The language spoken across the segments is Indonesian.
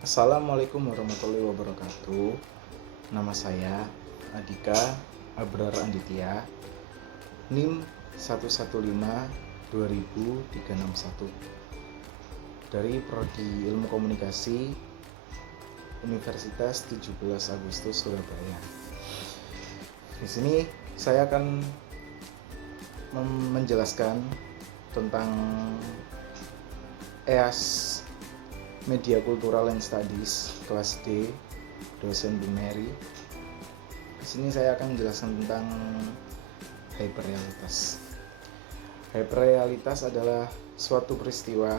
Assalamualaikum warahmatullahi wabarakatuh. Nama saya Andika Abrar Anditya, NIM 115-20361 dari Prodi Ilmu Komunikasi Universitas 17 Agustus Surabaya. Di sini saya akan menjelaskan tentang EAS Media Kultural and Studies kelas D, dosen Bu Mary. Di sini saya akan menjelaskan tentang hyperrealitas. Hyperrealitas adalah suatu peristiwa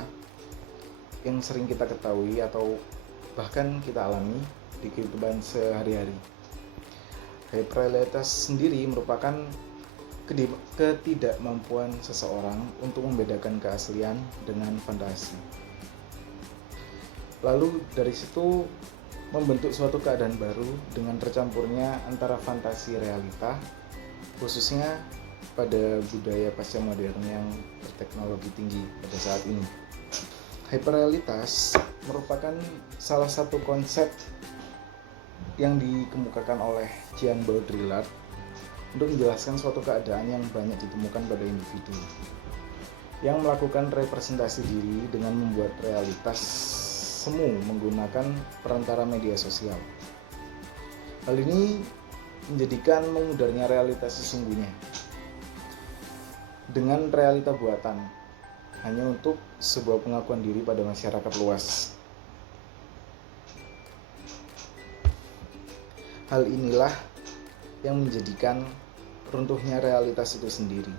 yang sering kita ketahui atau bahkan kita alami di kehidupan sehari-hari. Hyperrealitas sendiri merupakan ketidakmampuan seseorang untuk membedakan keaslian dengan fantasi. Lalu dari situ membentuk suatu keadaan baru dengan tercampurnya antara fantasi realita, khususnya pada budaya pasca modern yang berteknologi tinggi pada saat ini. Hyperrealitas merupakan salah satu konsep yang dikemukakan oleh Jean Baudrillard untuk menjelaskan suatu keadaan yang banyak ditemukan pada individu yang melakukan representasi diri dengan membuat realitas semu menggunakan perantara media sosial. Hal ini menjadikan memudarnya realitas sesungguhnya dengan realita buatan hanya untuk sebuah pengakuan diri pada masyarakat luas. Hal inilah yang menjadikan runtuhnya realitas itu sendiri.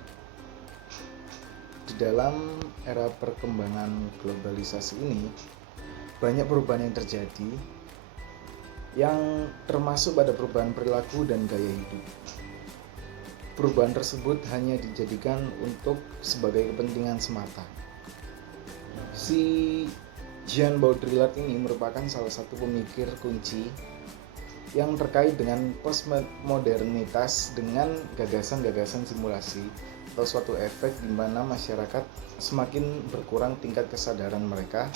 Di dalam era perkembangan globalisasi ini, banyak perubahan yang terjadi yang termasuk pada perubahan perilaku dan gaya hidup. Perubahan tersebut hanya dijadikan untuk sebagai kepentingan semata. Si Jean Baudrillard ini merupakan salah satu pemikir kunci yang terkait dengan postmodernitas dengan gagasan-gagasan simulasi atau suatu efek di mana masyarakat semakin berkurang tingkat kesadaran mereka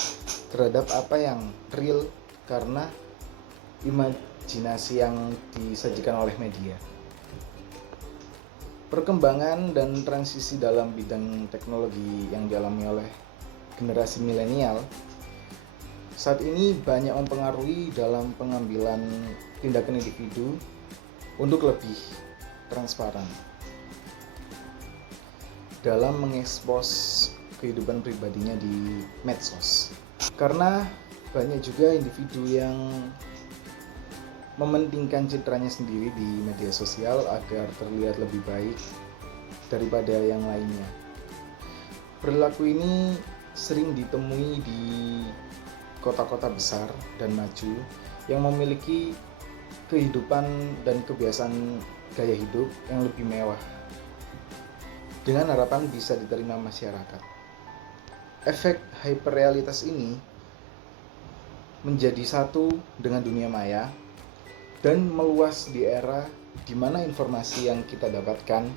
terhadap apa yang real karena imajinasi yang disajikan oleh media. Perkembangan dan transisi dalam bidang teknologi yang dialami oleh generasi milenial saat ini banyak mempengaruhi dalam pengambilan tindakan individu untuk lebih transparan dalam mengekspos kehidupan pribadinya di medsos. Karena banyak juga individu yang mementingkan citranya sendiri di media sosial agar terlihat lebih baik daripada yang lainnya. Perilaku ini sering ditemui di kota-kota besar dan maju yang memiliki kehidupan dan kebiasaan gaya hidup yang lebih mewah dengan harapan bisa diterima masyarakat. Efek hyperrealitas ini menjadi satu dengan dunia maya dan meluas di era di mana informasi yang kita dapatkan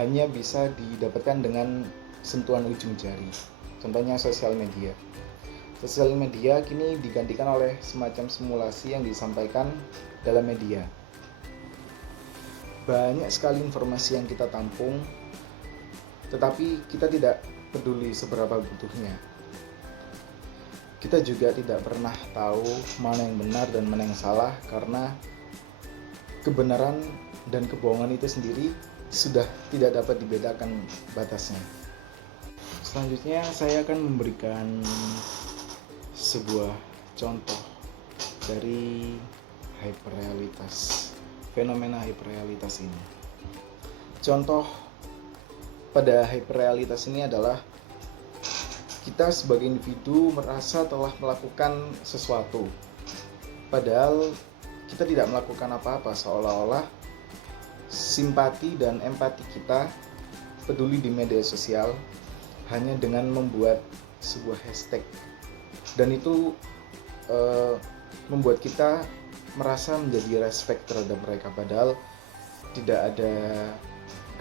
hanya bisa didapatkan dengan sentuhan ujung jari. Contohnya sosial media. Sosial media kini digantikan oleh semacam simulasi yang disampaikan dalam media. Banyak sekali informasi yang kita tampung, tetapi kita tidak peduli seberapa butuhnya. Kita juga tidak pernah tahu mana yang benar dan mana yang salah karena kebenaran dan kebohongan itu sendiri sudah tidak dapat dibedakan batasnya. Selanjutnya saya akan memberikan sebuah contoh dari hyperrealitas, fenomena hyperrealitas ini. Contoh pada hyperrealitas ini adalah kita sebagai individu merasa telah melakukan sesuatu, padahal kita tidak melakukan apa-apa, seolah-olah simpati dan empati kita peduli di media sosial hanya dengan membuat sebuah hashtag, dan itu membuat kita merasa menjadi respect terhadap mereka, padahal tidak ada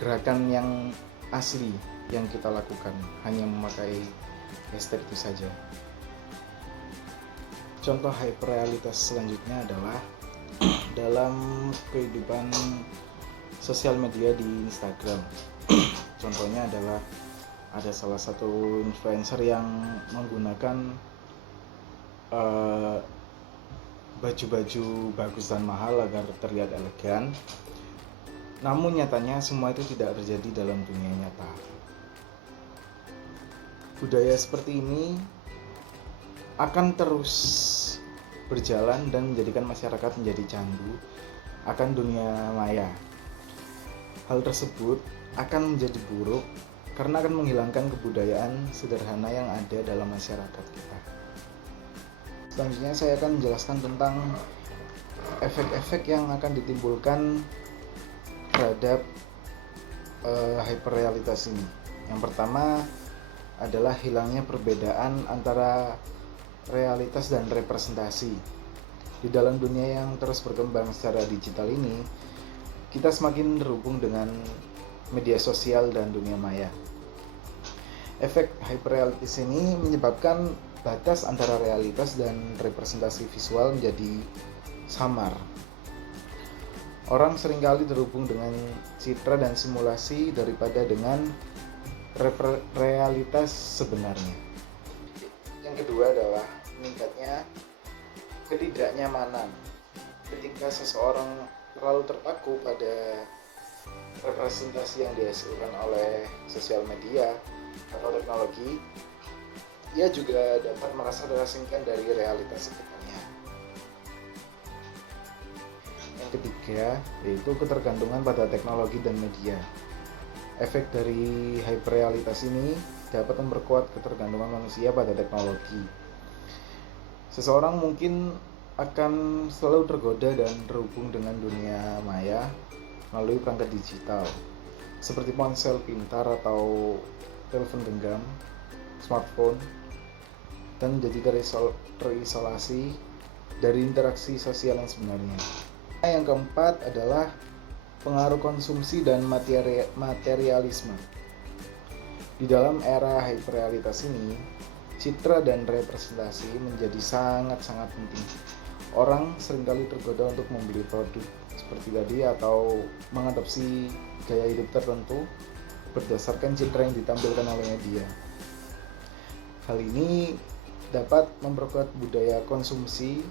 gerakan yang asli yang kita lakukan, hanya memakai hashtag itu saja. Contoh hyperrealitas selanjutnya adalah dalam kehidupan sosial media di Instagram. Contohnya adalah ada salah satu influencer yang menggunakan baju-baju bagus dan mahal agar terlihat elegan. Namun nyatanya semua itu tidak terjadi dalam dunia nyata. Budaya seperti ini akan terus berjalan dan menjadikan masyarakat menjadi candu akan dunia maya. Hal tersebut akan menjadi buruk karena akan menghilangkan kebudayaan sederhana yang ada dalam masyarakat kita. Selanjutnya saya akan menjelaskan tentang efek-efek yang akan ditimbulkan terhadap hyperrealitas ini. Yang pertama adalah hilangnya perbedaan antara realitas dan representasi. Di dalam dunia yang terus berkembang secara digital ini, kita semakin terhubung dengan media sosial dan dunia maya. Efek hyperrealitas ini menyebabkan batas antara realitas dan representasi visual menjadi samar. Orang seringkali terhubung dengan citra dan simulasi daripada dengan realitas sebenarnya. Yang kedua adalah meningkatnya ketidaknyamanan. Ketika seseorang terlalu terpaku pada representasi yang dihasilkan oleh sosial media atau teknologi, ia juga dapat merasa terasingkan dari realitas sebenarnya. Yang ketiga yaitu ketergantungan pada teknologi dan media. Efek dari hyperrealitas ini dapat memperkuat ketergantungan manusia pada teknologi. Seseorang mungkin akan selalu tergoda dan terhubung dengan dunia maya melalui perangkat digital seperti ponsel pintar atau telepon genggam, smartphone, dan menjadi terisolasi dari interaksi sosial yang sebenarnya. Yang keempat adalah pengaruh konsumsi dan materialisme. Di dalam era hyperrealitas ini, citra dan representasi menjadi sangat-sangat penting. Orang seringkali tergoda untuk membeli produk seperti tadi atau mengadopsi gaya hidup tertentu berdasarkan citra yang ditampilkan oleh media. Hal ini dapat memperkuat budaya konsumsi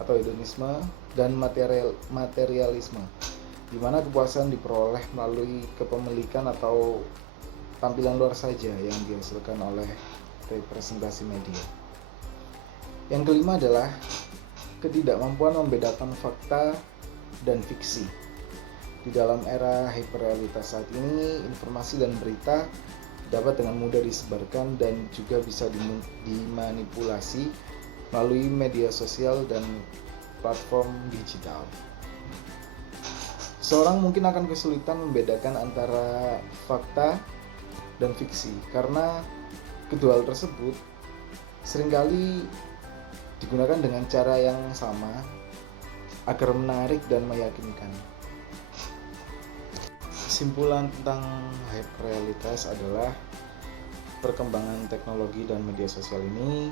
atau hedonisme dan materialisme, di mana kepuasan diperoleh melalui kepemilikan atau tampilan luar saja yang dihasilkan oleh representasi media. Yang kelima adalah ketidakmampuan membedakan fakta dan fiksi. Di dalam era hyperrealitas saat ini, informasi dan berita dapat dengan mudah disebarkan dan juga bisa dimanipulasi melalui media sosial dan platform digital. Seorang mungkin akan kesulitan membedakan antara fakta dan fiksi karena kedua hal tersebut seringkali digunakan dengan cara yang sama agar menarik dan meyakinkan. Kesimpulan tentang hyperrealitas adalah perkembangan teknologi dan media sosial ini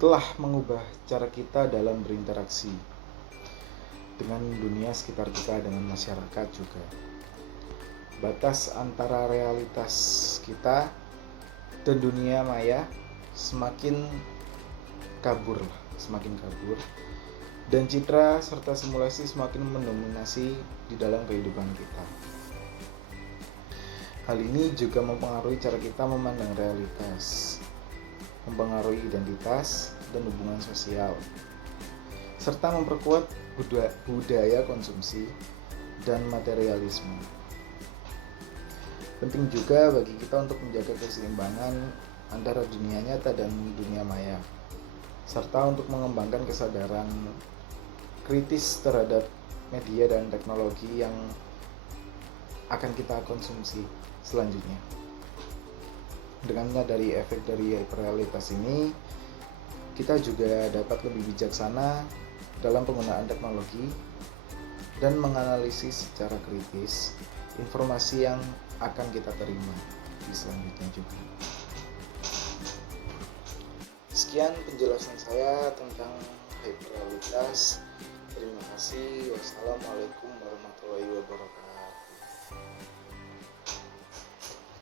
telah mengubah cara kita dalam berinteraksi dengan dunia sekitar kita, dengan masyarakat juga. Batas antara realitas kita dan dunia maya semakin kabur, dan citra serta simulasi semakin mendominasi di dalam kehidupan kita. Hal ini juga mempengaruhi cara kita memandang realitas, mempengaruhi identitas dan hubungan sosial, serta memperkuat budaya konsumsi dan materialisme. Penting juga bagi kita untuk menjaga keseimbangan antara dunia nyata dan dunia maya, serta untuk mengembangkan kesadaran kritis terhadap media dan teknologi yang akan kita konsumsi selanjutnya. Dengan menyadari efek dari hyperrealitas ini, kita juga dapat lebih bijaksana dalam penggunaan teknologi dan menganalisis secara kritis informasi yang akan kita terima di selanjutnya juga. Sekian penjelasan saya tentang hyperrealitas. Terima kasih. Wassalamualaikum warahmatullahi wabarakatuh.